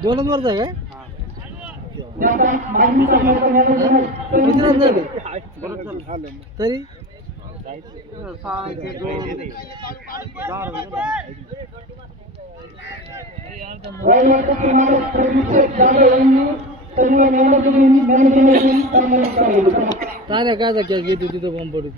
दोनच वर्ष आहे तरी काय काय घेतो तिथं बॉम्ब पडू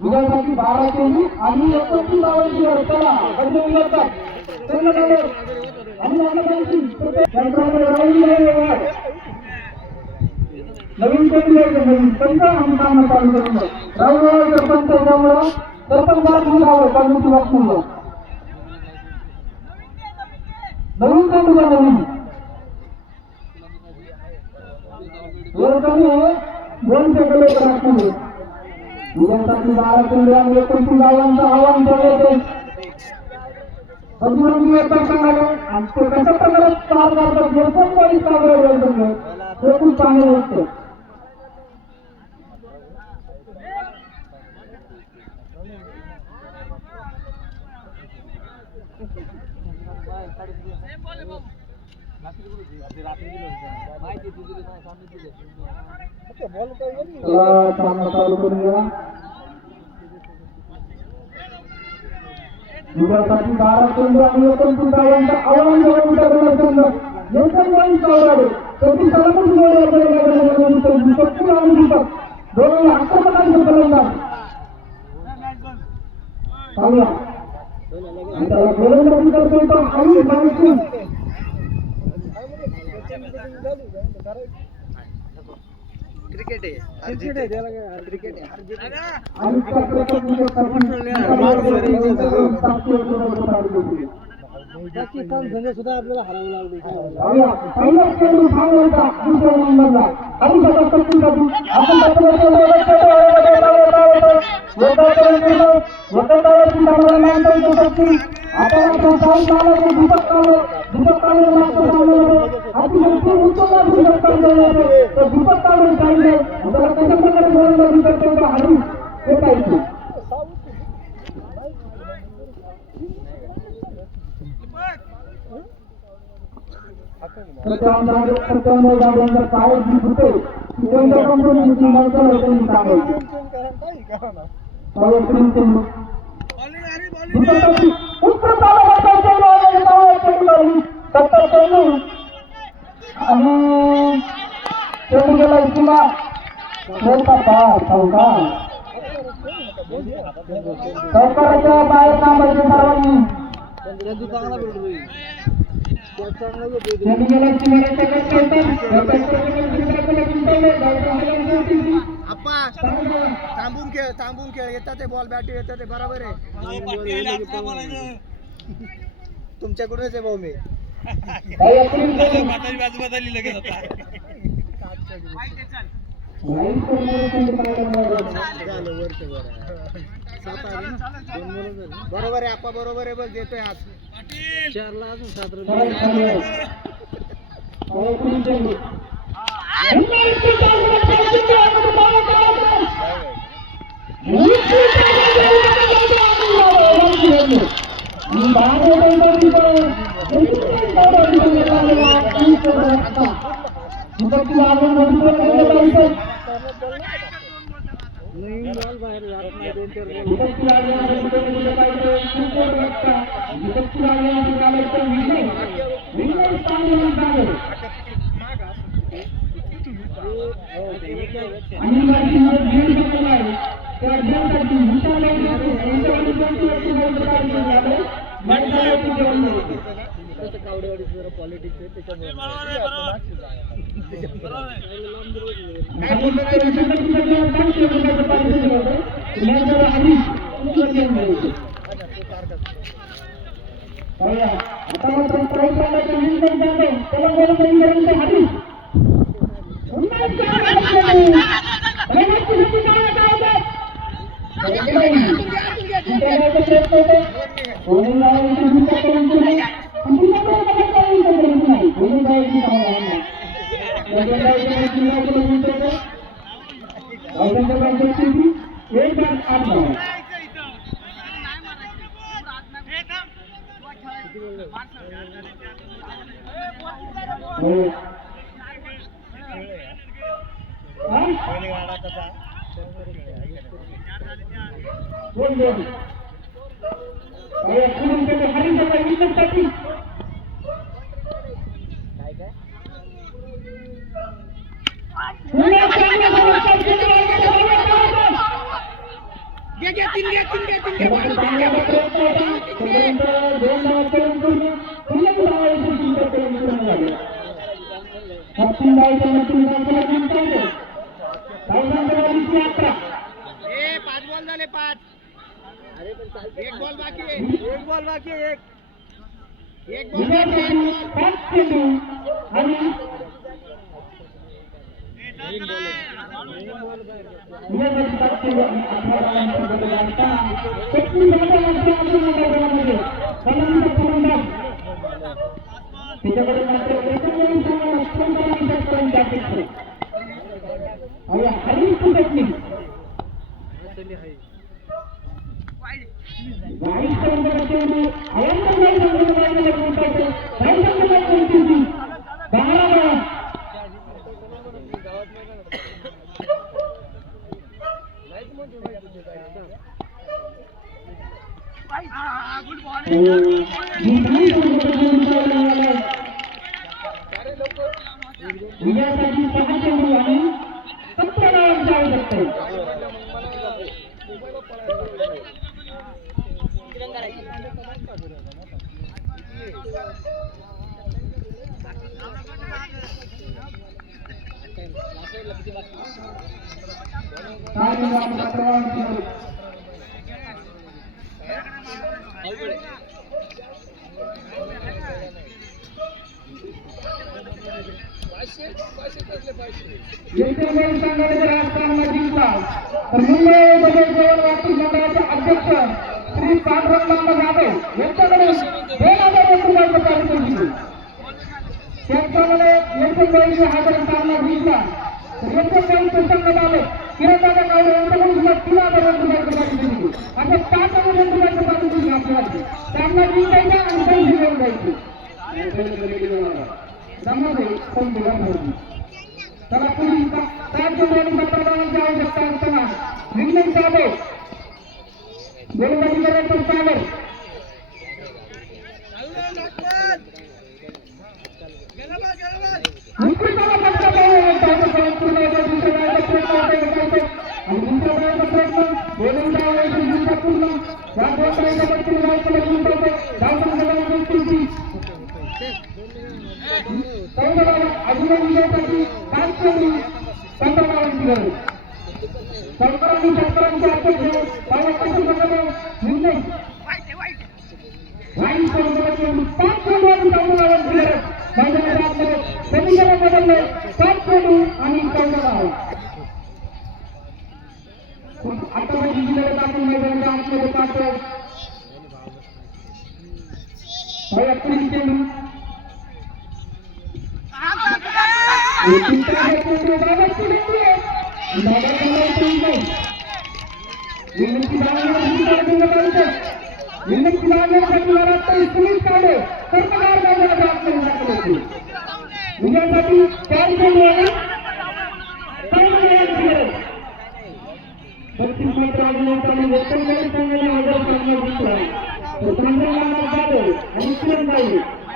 विजयासाठी 12 केली आणि 29 धावांची चला नवीन पंच आम्ही काम चालू करून सरपंच त्यामुळं सरपंचाला धावं कमिटी वाचून नवीन चेंडू नवीन दोन सेकंद राखून विजयासाठी 12 चेंडू आणि 29 धावांचं आव्हान ठेवले अजून आणि ते कशा प्रकारे चार करतात हे पण काही चांगलं ते खूप चांगलं असतं चालू करून घ्या विजयासाठी 12 चेंडू आणि 29 धावांचं आव्हान दोन आक्रमकांचे फलंदाज गोलंदाजी करतो आणि बाउन्सिंग क्रिकेट आहे त्याला क्रिकेट आहे सुद्धा आपल्याला हरावं लागले सरकारच्या बाहेर कामाचे सर्वांनी थांबून खेळ येतात ते बॉल बॅट येतात ते बरोबर आहे तुमच्याकडूनच आहे भाऊ मी बाजू बदलली लगेच बरोबर आहे आपा बरोबर आहे बस देतोय हात 4 ला अजून 7 बाहेर जात नाही 2-4 आणि बाकी गेम केलेला आहे त्या गेमसाठी विचार पॉलिटिक्स आहे त्याच्यामुळे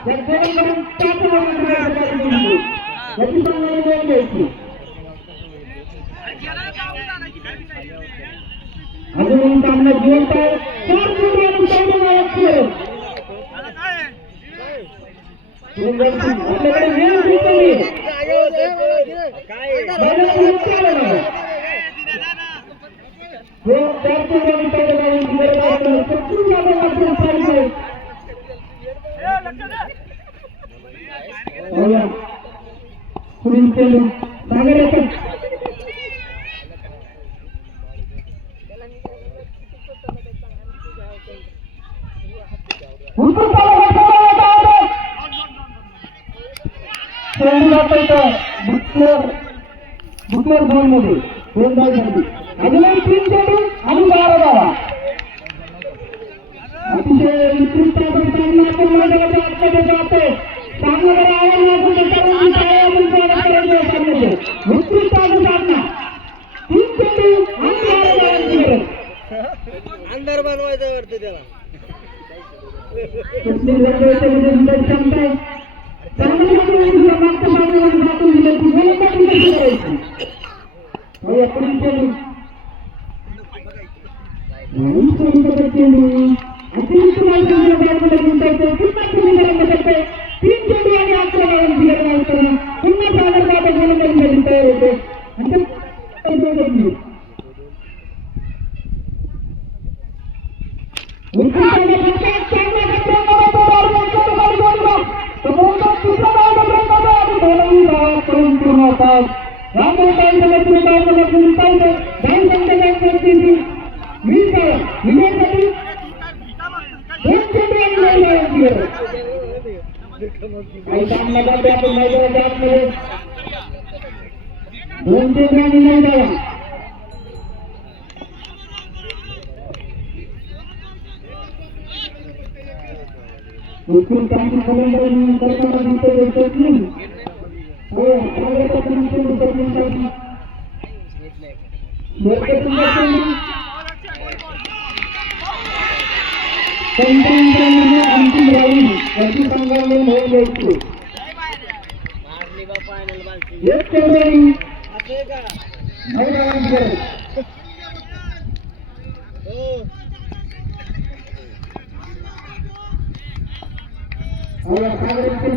जेणेकरून 5 याची चांगली वेळ घ्यायची. अजूनही सामना जिवंत आहे. 4 चेंडू आणि 14 खेळ. आपल्याकडे वेळ घेतली. पुढील चेंडू सागराचा चेंडू जातोय बुकलर झोन मध्ये 2 बॉल साठी. अजूनही 3 चेंडू आणि 12 धावा. अतिशय उत्कृष्ट सामना आपण मैदानाच्या आतमध्ये जातोय. सामनाकडे आवडण्याचं त्याच्यावरून टाळ्यातून स्वागत करायचं आहे सामन्याचे. उत्कृष्ट सामना 3 चेंडू आणि 12 धावांची गरज. अंधार बनवायचं वाटतं त्याला. कुठली गरजेच्या क्षमता आहे. चांगल्या मागच्या सामन्यामध्ये दाखवून दिलं की गोलंदाजी कशी करायची. पुढील चेंडू चेंडू अतिरिक्त माहिती बॅटमध्ये गुंतायचं. पुन्हा पूर्ण करते 3 चेंडू आणि 11 धावांची गरज करणे. पुन्हा सागर बाबा गोलंदाजीसाठी तयार होते आणि मुस्लिम कांती फलंदाजी करताना दिसत दिसत नाही. हो स्वागत आपण चेंडू करण्यासाठी अंतिम राऊंड याची संघाने होऊन घ्यायची. एक चेंडू आणि 9 धावांची गरज. सागराच्या